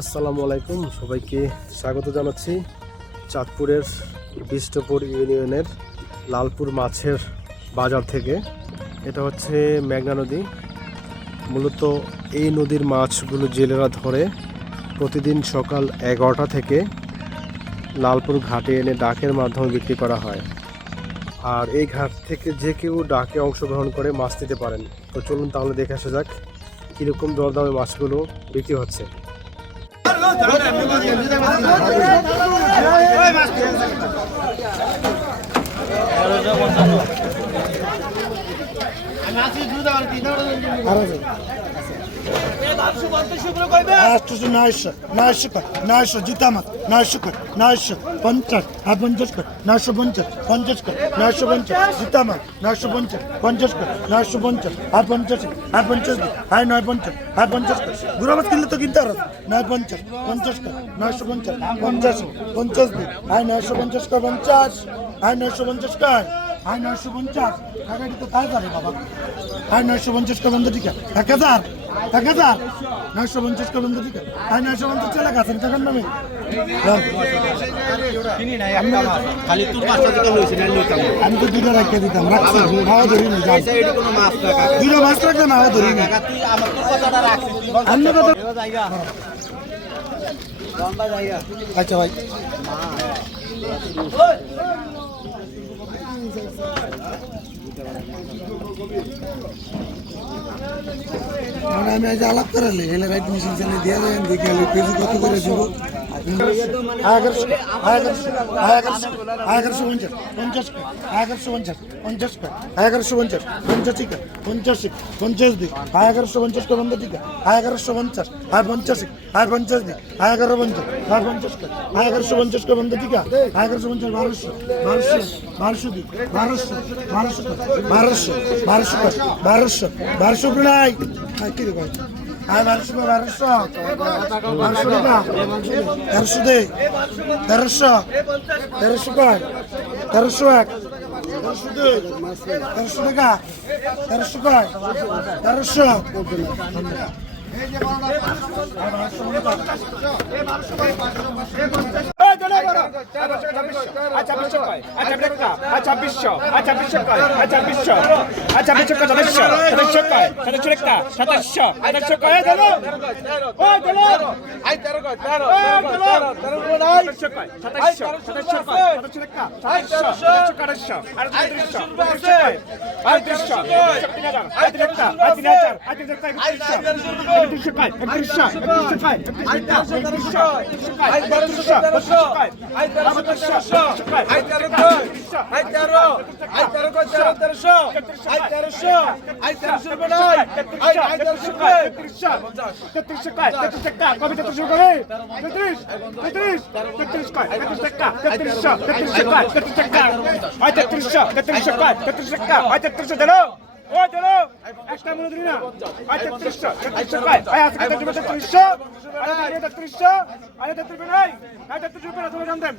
আসসালামু আলাইকুম, সবাইকে স্বাগত জানাচ্ছি চাঁদপুরের বিষ্টপুর ইউনিয়নের লালপুর মাছের বাজার থেকে। এটা হচ্ছে মেঘনা নদী। মূলত এই নদীর মাছগুলো জেলেরা ধরে প্রতিদিন সকাল 11টা থেকে লালপুর ঘাটে এনে ডাকের মাধ্যমে বিক্রি করা হয়। আর এই ঘাট থেকে যে কেউ ডাকে অংশগ্রহণ করে মাছ নিতে পারেন। তো চলুন তাহলে দেখে আসা যাক কীরকম দরদামে মাছগুলো বিক্রি হচ্ছে। নয়শো জিতা মাছ 950 আর 50 করে 950 50 করে 950 জিতা মাছ 950 50 করে 950 আর 50 আর 50 আর 950 আর 50 করে বুড়া মাছ কিনলে তো কিনতে আর 950 50 করে 950 50 50 দিন আর 950 করে 50 আর 950 করে আর 950 টাকা তো কাজ করে বাবা আর 950 করে বন্ধ ঠিক আছে 1000 950 করে বন্ধ ঠিক আছে আর 950 চলে গেছেন টাকার নামে আমি তো দুটো রাখিয়ে দিতাম রাখছি হাওয়া ধরি নি দুটো মাছ রাখতাম হাওয়া ধরি নি আচ্ছা ভাই মানে আমি আজ আলাপ করালে হেলে রাইট মেশিন চালিয়ে দিয়ে দেন দেখে পেজি কত করে দিব 1150 দিক 1150 করে বন্ধ ঠিক 1150 আর 50 আর 50 দিক 1150 আর 50 করে 1150 করে বন্ধ ঠিক 1150 1200 দিক 1200 নাই কি রে ভাই আয় 1200 টাকা 1300 দে 1300 কয় 1301 1300 দে 1300 টাকা 1300 কয় 1300 একটা মনে দিলি না 3300 কয় আজকে 3300 3300 আরে 3300 নাই 3300 করে তুমি জানতেন